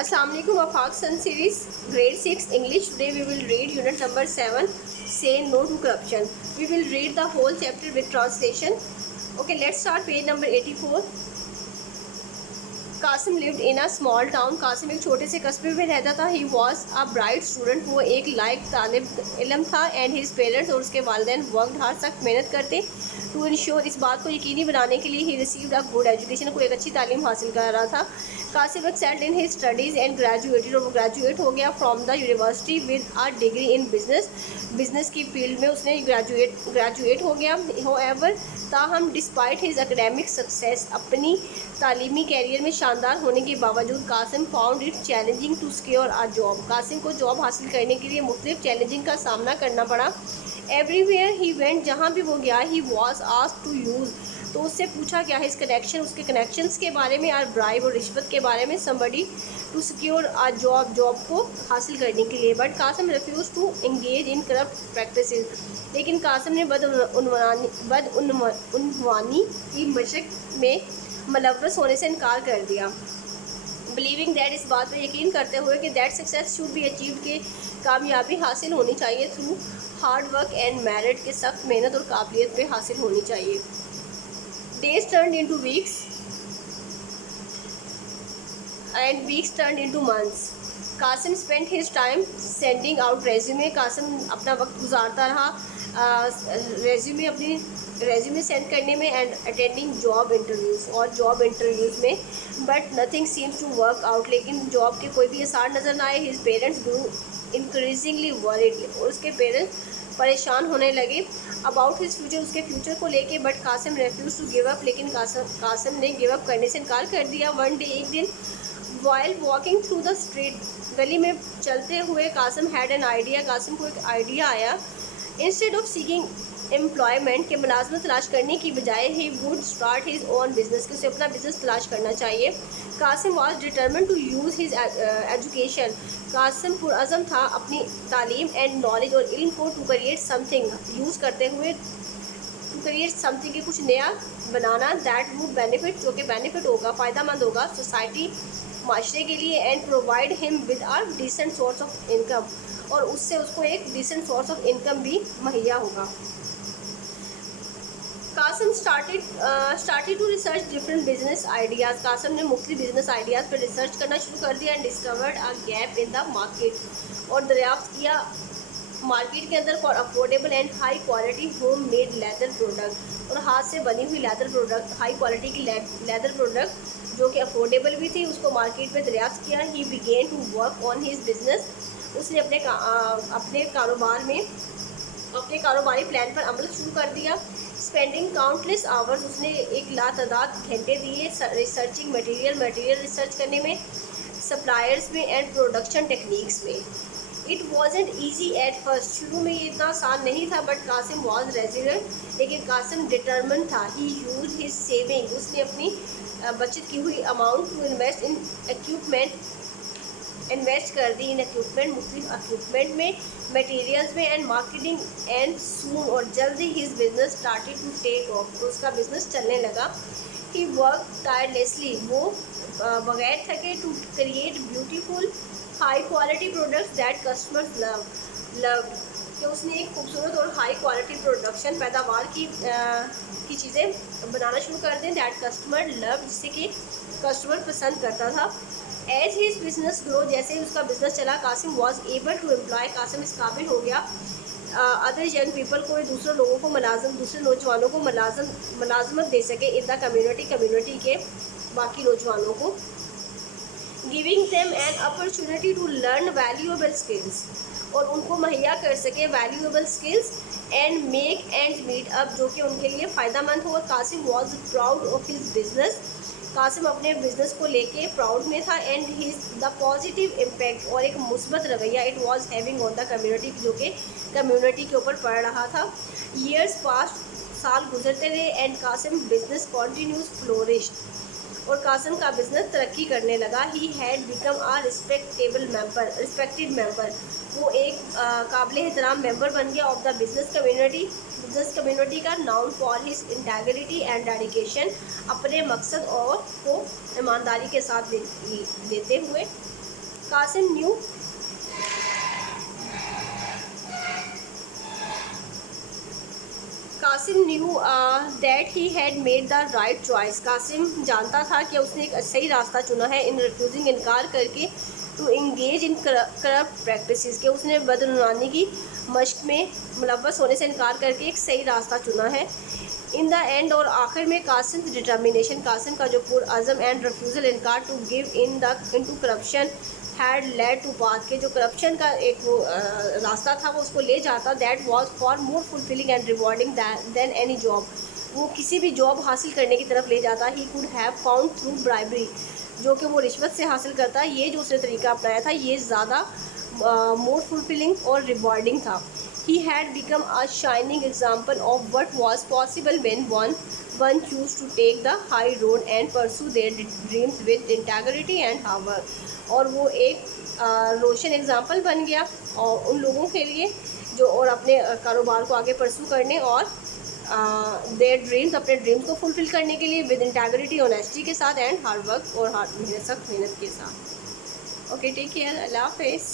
Assalamu alaikum, Afaq Sun series, grade 6 English. Today we will read unit number 7, Say No to Corruption. We will read the whole chapter with translation. Okay, let's start page number 84. Qasim lived in a small town. Qasim एक छोटे से कस्बे में रहता था. He was a bright student. वो एक लायक तालिब इल्म था. एंड हिज पेरेंट्स और उसके वालिदैन वर्कड हार्ड, सख्त मेहनत करते. टू इंश्योर, इस बात को यकीनी बनाने के लिए he received a good education. को एक अच्छी तालीम हासिल कर रहा था. Qasim excelled in his studies and graduated. और वो ग्रेजुएट हो गया from the university with a degree in business. Business की फील्ड में उसने ग्रेजुएट हो गया. होएवर, ताहम डिस्पाइट हिज एकेडमिक सक्सेस, अपनी तालीमी कैरियर में शानदार होने के बावजूद Qasim found it challenging to secure a job. Qasim को जॉब हासिल करने के लिए मुख्तलिफ चैलेंजिंग का सामना करना पड़ा. एवरीवेयर ही वेंट, जहाँ भी वो गया, he was asked to use, तो उससे पूछा गया हिज कनेक्शन, उसके कनेक्शंस के बारे में, और ब्राइब और रिश्वत के बारे में, somebody to secure a job, job को हासिल करने के लिए. But Qasim refused to engage in corrupt practices. लेकिन कासिम ने बदउनवानी की मशक में मुलव्वस होने से इनकार कर दिया. बिलीविंग दैट, इस बात पर यकीन करते हुए कि that success should be achieved, के कामयाबी हासिल होनी चाहिए through hard work and merit, के सख्त मेहनत और काबिलियत पे हासिल होनी चाहिए. Days turn into weeks and weeks turn into months. Qasim spent his time sending out resume. Qasim अपना वक्त गुजारता रहा अपनी रेज्यूमे सेंड करने में, एंड अटेंडिंग जॉब इंटरव्यूज़, और जॉब इंटरव्यूज़ में. But nothing seems to work out, लेकिन जॉब के कोई भी आसार नज़र न आए. His parents grew increasingly worried, और उसके पेरेंट्स परेशान होने लगे अबाउट हिज फ्यूचर, उसके फ्यूचर को लेके. But Qasim refused to give up, लेकिन कासिम ने गिव अप करने से इनकार कर दिया. वन डे, एक दिन, while walking through the street, गली में चलते हुए, Qasim had an idea, Qasim को एक आइडिया आया. इंस्टेड ऑफ सीकिंग एम्प्लॉयमेंट, के मुलाजमत तलाश करने की बजाय, he would start his own business, कि उसे अपना बिजनेस तलाश करना चाहिए. Kasim was determined to use his education. Kasim पुरअज़म था अपनी तालीम एंड नॉलेज और इल्म को टू क्रिएट समथिंग, यूज़ करते हुए टू क्रिएट समथिंग, के कुछ नया बनाना. दैट वुड बेनिफिट, जो कि बेनिफिट होगा, फ़ायदेमंद होगा सोसाइटी, माशरे के लिए. And provide him with a decent source of income, और उससे उसको एक डिसेंट सोर्स ऑफ इनकम भी मुहैया होगा. Qasim started to research different business ideas. Qasim ने मुख्तलिफ बिजनेस आइडियाज़ पर रिसर्च करना शुरू कर दिया. And discovered a gap in the market, और दरियाफ्त किया मार्केट के अंदर for affordable and high quality home made leather product, और हाथ से बनी हुई लेदर प्रोडक्ट, हाई क्वालिटी की लेदर प्रोडक्ट जो कि अफोर्डेबल भी थी, उसको मार्केट में दरियाफ्त किया. He began to work on his business, उसने अपने कारोबारी प्लान पर अमल शुरू कर दिया. स्पेंडिंग काउंटलेस आवर्स, उसने एक लातादाद घंटे दिए रिसर्चिंग मटेरियल रिसर्च करने में, सप्लायर्स में, एंड प्रोडक्शन टेक्निक्स में. It wasn't easy at first, शुरू में ये इतना आसान नहीं था. बट कासिम वॉज रेजिलेंट, लेकिन कासिम डिटर्मिन था. ही यूज हिज सेविंग, उसने अपनी बचत की हुई अमाउंट टू इन्वेस्ट कर दी इन इक्विपमेंट, मुख्तलिफ इक्विपमेंट में, मटेरियल्स में, एंड मार्केटिंग. एंड सून, और जल्दी his business started to take off, तो उसका बिजनेस चलने लगा. ही वर्क टायरलेसली, वो बगैर थके, to create beautiful high quality products that customers love, कि उसने एक खूबसूरत और हाई क्वालिटी प्रोडक्शन पैदावार की चीज़ें बनाना शुरू कर दें. दैट कस्टमर लव, जिससे कि कस्टमर पसंद करता था. एज हिज बिजनेस ग्रो, जैसे ही उसका बिजनेस चला, Qasim was able to employ, Qasim इस काबिल हो गया अदर यंग पीपल को, दूसरे लोगों को दूसरे नौजवानों को मुलाजमत दे सके इन द कम्युनिटी के बाकी नौजवानों को. Giving them an opportunity to learn valuable skills, और उनको मुहैया कर सके valuable skills. And make and meet up, जो कि उनके लिए फ़ायदेमंद हो. Qasim was proud of his business, Qasim अपने बिजनेस को लेके प्राउड में था. And his the positive impact, और एक मुस्बत रवैया, it was having on the community, जो कि कम्युनिटी के ऊपर पड़ रहा था. ईयर्स पास्ट, साल गुजरते रहे. And Qasim business continues flourished, और कासिम का बिजनेस तरक्की करने लगा. He had become a respected member, वो एक काबिल एहतराम मेंबर बन गया ऑफ द बिजनेस कम्युनिटी का. Known for his integrity and dedication, अपने मकसद और को ईमानदारी के साथ देते हुए. Qasim knew that he had made the right choice. Qasim जानता था कि उसने एक सही रास्ता चुना है इन रिफ्यूजिंग, इनकार करके, to engage in corrupt practices, के उसने बदनुमानी की मश्क में मुलव्वस होने से इनकार करके एक सही रास्ता चुना है। इन द एंड, और आखिर में, कासिम डिटर्मिनेशन, कासिम का जो पुरअज़म एंड रिफ्यूज़ल, इनकार to give into corruption had led to path, के जो करप्शन का एक वो रास्ता था वो उसको ले जाता, that was far more fulfilling and rewarding than any job, वो किसी भी जॉब हासिल करने की तरफ ले जाता। He could have found through bribery, जो कि वो रिश्वत से हासिल करता, ये जो उसने तरीका अपनाया था ये ज़्यादा मोर फुलफिलिंग और रिवॉर्डिंग था। He had become a shining example of what was possible when one choose to take the high road and pursue their dreams with integrity and hard work, और वो एक रोशन एग्जाम्पल बन गया और उन लोगों के लिए जो और अपने कारोबार को आगे परसू करने और देयर ड्रीम्स, अपने ड्रीम्स को फुलफिल करने के लिए विद इंटेग्रिटी, ऑनेस्टी के साथ एंड हार्ड वर्क और सख्त मेहनत के साथ। ओके, टेक केयर, अल्लाह हाफिज़।